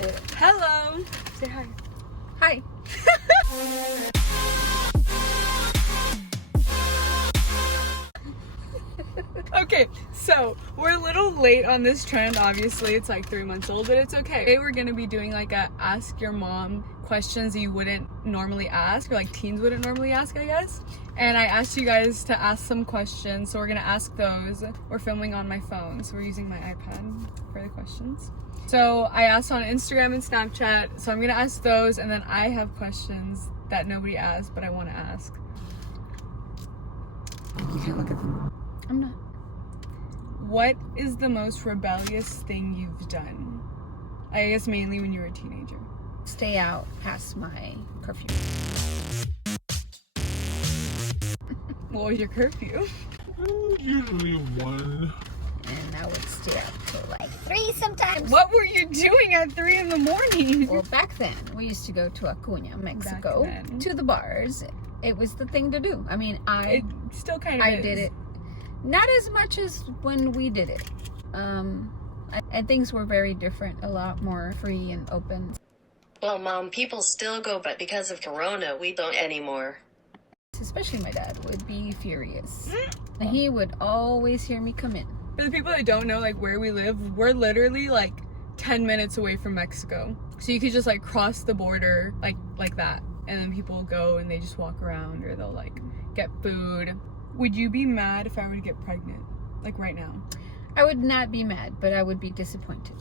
Hello. Say hi. Hi. Okay, so we're a little late on this trend. Obviously, it's like 3 months old, but it's okay. Today we're gonna be doing like a ask your mom questions that you wouldn't normally ask, or like teens wouldn't normally ask, I guess. And I asked you guys to ask some questions, so we're gonna ask those. We're filming on my phone, so we're using my iPad for the questions. So I asked on Instagram and Snapchat, so I'm gonna ask those, and then I have questions that nobody asked, but I wanna ask. You can't look at them. I'm not. What is the most rebellious thing you've done? I guess mainly when you were a teenager. Stay out past my curfew. What was your curfew? Usually 1. And I would stay out till like 3 sometimes. What were you doing at 3 in the morning? Well, back then, we used to go to Acuña, Mexico, Back then. to the bars. It was the thing to do. I mean, It still kind of is. did it. Not as much as when we did it. And things were very different, a lot more free and open. Well, Mom, people still go, but because of Corona, we don't anymore. Especially my dad would be furious. And he would always hear me come in. For the people that don't know, like, where we live, we're literally like 10 minutes away from Mexico. So you could just like cross the border like that. And then people go and they just walk around, or they'll like get food. Would you be mad if I were to get pregnant? Like right now? I would not be mad, but I would be disappointed.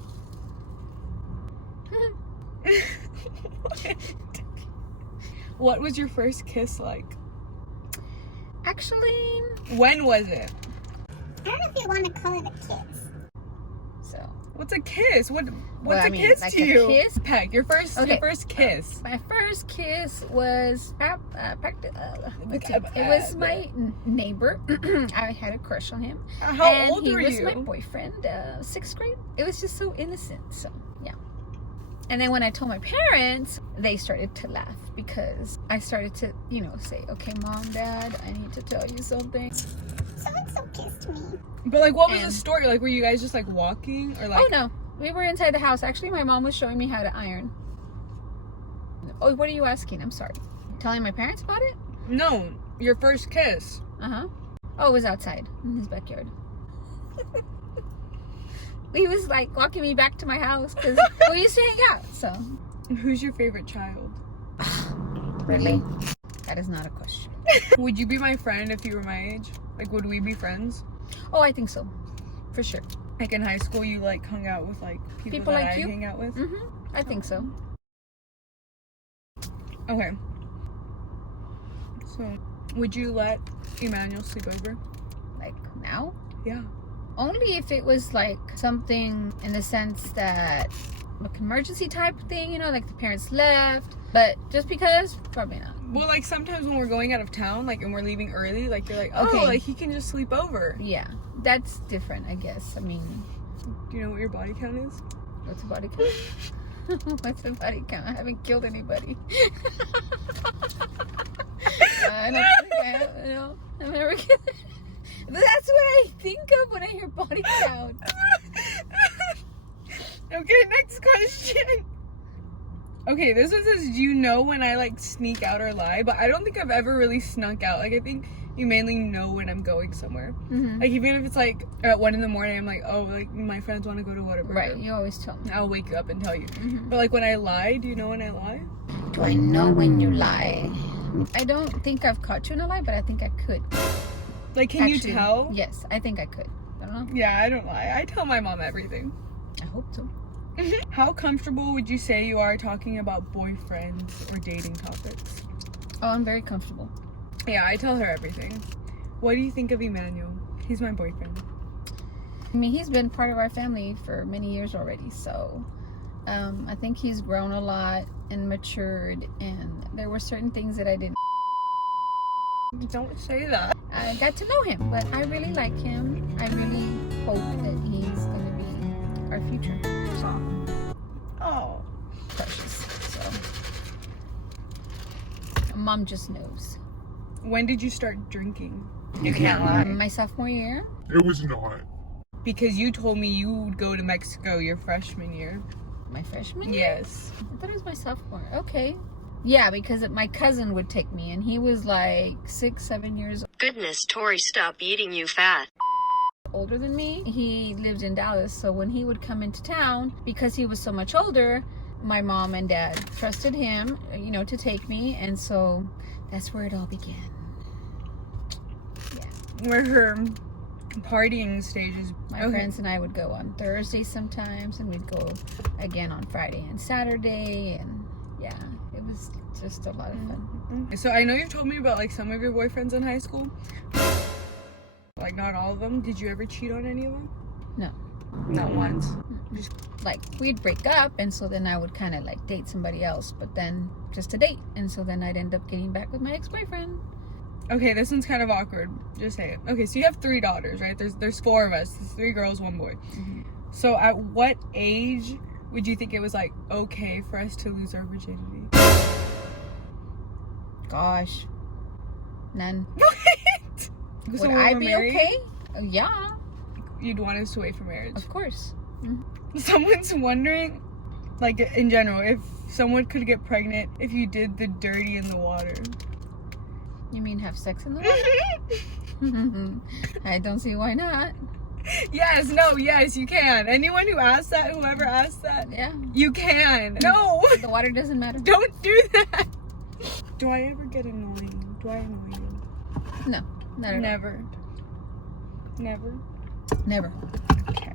What was your first kiss like? Actually, When was it? I don't know if you want to call it a kiss. so What's a kiss? What's Well, I a mean, kiss like to a you? kiss? Peck, your first Okay. kiss. my first kiss was it was my neighbor. I had a crush on him. How and old he were was you? my boyfriend, 6th grade. It was just so innocent. So yeah. And then when I told my parents, they started to laugh because I started to, say, "Okay, Mom, Dad, I need to tell you something." So-and-so kissed me. But like, what was the And- story? Like, were you guys just like walking, or like? Oh no, we were inside the house. Actually, my mom was showing me how to iron. Oh, what are you asking? I'm sorry. Telling my parents about it? No, your first kiss. Oh, it was outside in his backyard. He was like walking me back to my house because we used to hang out. So, Who's your favorite child? really, that is not a question. Would you be my friend if you were my age? Like, would we be friends? Oh, I think so, for sure. Like in high school, you like hung out with like people that like I you? hang out with. I think so. Okay. So, would you let Emmanuel sleep over? Like now, Yeah. only if it was like something in the sense that like emergency type thing, like the parents left. But just because, probably not. Well, like sometimes when we're going out of town, like, and we're leaving early, like you're like, oh, Okay. like he can just sleep over. Yeah, that's different, I guess. I mean, Do you know what your body count is? what's a body count? What's a body count? I haven't killed anybody. I don't think I have, I've never killed. That's what I think of when I hear body count. Okay, next question. Okay, this one says, do you know when I like sneak out or lie? But I don't think I've ever really snuck out. Like, I think you mainly know when I'm going somewhere. Mm-hmm. Like, even if it's like at 1 in the morning, I'm like, oh, like my friends want to go to whatever. Right, you always tell me. I'll wake you up and tell you. Mm-hmm. But like when I lie, do you know when I lie? Do I know when you lie? I don't think I've caught you in a lie, but I think I could. Like, can you Actually, tell? Yes, I think I could. I don't know. Yeah, I don't lie. I tell my mom everything. I hope so. How comfortable would you say you are talking about boyfriends or dating topics? Oh, I'm very comfortable. Yeah, I tell her everything. What do you think of Emmanuel? He's my boyfriend. I mean, he's been part of our family for many years already, so I think he's grown a lot and matured, and there were certain things that I didn't. Don't say that. I got to know him, but I really like him. I really hope that he's going to be our future. So, Oh. precious. So, Mom just knows. When did you start drinking? You can't lie. My sophomore year. It was not. Because you told me you would go to Mexico your freshman year. my freshman year? Yes. I thought it was my sophomore. Okay. Yeah, because my cousin would take me, and he was like 6-7 years Goodness, Tori, stop eating, you fat. older than me. He lived in Dallas, so when he would come into town, because he was so much older, my mom and dad trusted him, you know, to take me, and so that's where it all began. Yeah. Where her partying stages. My friends and I would go on Thursday sometimes, and we'd go again on Friday and Saturday, and yeah, it was just a lot of fun. So I know you've told me about like some of your boyfriends in high school. Like not all of them. Did you ever cheat on any of them? No. Not once. Like we'd break up, and so then I would kind of like date somebody else, but then just a date, and so then I'd end up getting back with my ex-boyfriend. Okay, this one's kind of awkward. Just say it. Okay, so you have 3 daughters, right? There's 4 of us. There's 3 girls, 1 boy. Mm-hmm. So at what age would you think it was like okay for us to lose our virginity? Gosh, none. What? So Would when I we're be married, okay? Yeah, You'd want us to wait for marriage. of course. Someone's wondering, like in general, if someone could get pregnant if you did the dirty in the water. You mean have sex in the water? I don't see why not. Yes, no, yes, you can. Anyone who asked that, whoever asked that, Yeah, you can. No, the water doesn't matter. don't do that. Do I ever get annoying? Do I annoy you? No, not at all. Never. Never? Never. Okay.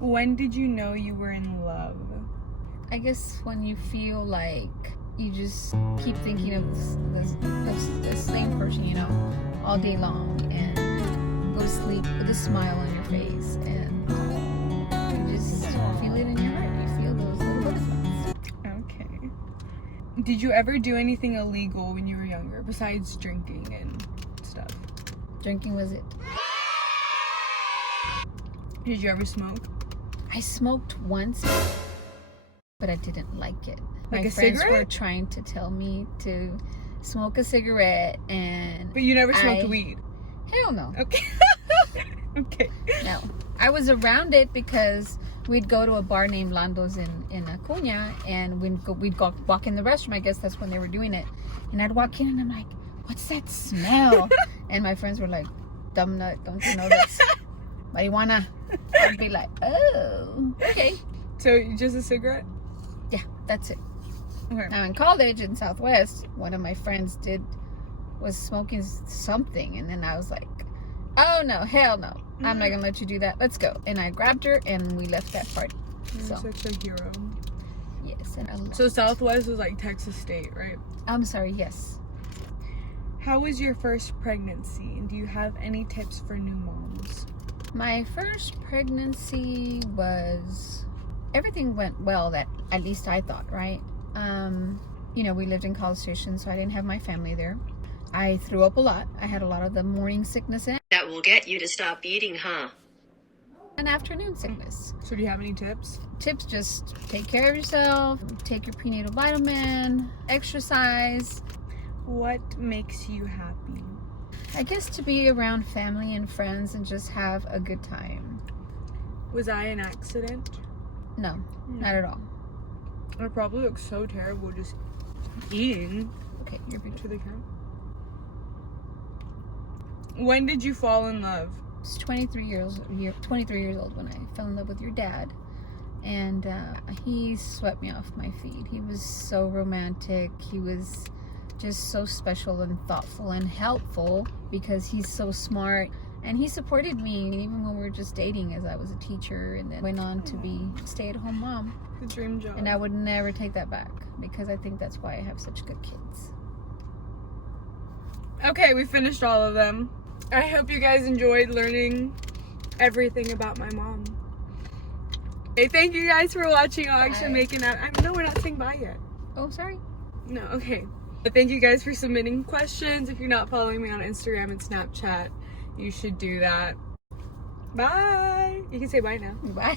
When did you know you were in love? I guess when you feel like you just keep thinking of this same person, you know, all day long, and go to sleep with a smile on your face, and you just feel it in your heart. You feel those little butterflies. Okay. Did you ever do anything illegal when you were younger besides drinking and stuff? Drinking was it. Did you ever smoke? I smoked once, but I didn't like it. Like My a friends were cigarette? trying to tell me to smoke a cigarette, and But you never smoked I- weed? hell no. Okay. Okay. No. I was around it because we'd go to a bar named Lando's in Acuña, and we'd go walk in the restroom. I guess that's when they were doing it. And I'd walk in, and I'm like, what's that smell? And my friends were like, dumb nut, don't you know that's marijuana? I'd be like, oh, okay. So just a cigarette? Yeah, that's it. Okay. Now in college in Southwest, one of my friends was smoking something, and then I was like, oh no, hell no, I'm not gonna let you do that. Let's go. And I grabbed her, and we left that party. You're So such a hero. yes, and I left. So Southwest is like Texas State, right? I'm sorry. Yes. How was your first pregnancy? And do you have any tips for new moms? My first pregnancy was, everything went well, that at least I thought, right? You know, we lived in College Station, so I didn't have my family there. I threw up a lot. I had a lot of the morning sickness That will get you to stop eating, huh? and afternoon sickness. So do you have any tips? Tips: just take care of yourself, take your prenatal vitamin, exercise. What makes you happy? I guess to be around family and friends and just have a good time. Was I an accident? No, not at all. I probably look so terrible just eating Okay, you're beautiful. to the camera. When did you fall in love? I was 23 years old when I fell in love with your dad, and he swept me off my feet. He was so romantic. He was just so special and thoughtful and helpful because he's so smart, and he supported me even when we were just dating, as I was a teacher, and then went on to be a stay-at-home mom. The dream job. And I would never take that back, because I think that's why I have such good kids. Okay, we finished all of them. I hope you guys enjoyed learning everything about my mom. Hey, thank you guys for watching. I'll actually Bye. make an no, we're not saying bye yet. Oh, sorry. No, okay. But thank you guys for submitting questions. If you're not following me on Instagram and Snapchat, you should do that. Bye. You can say bye now. Bye.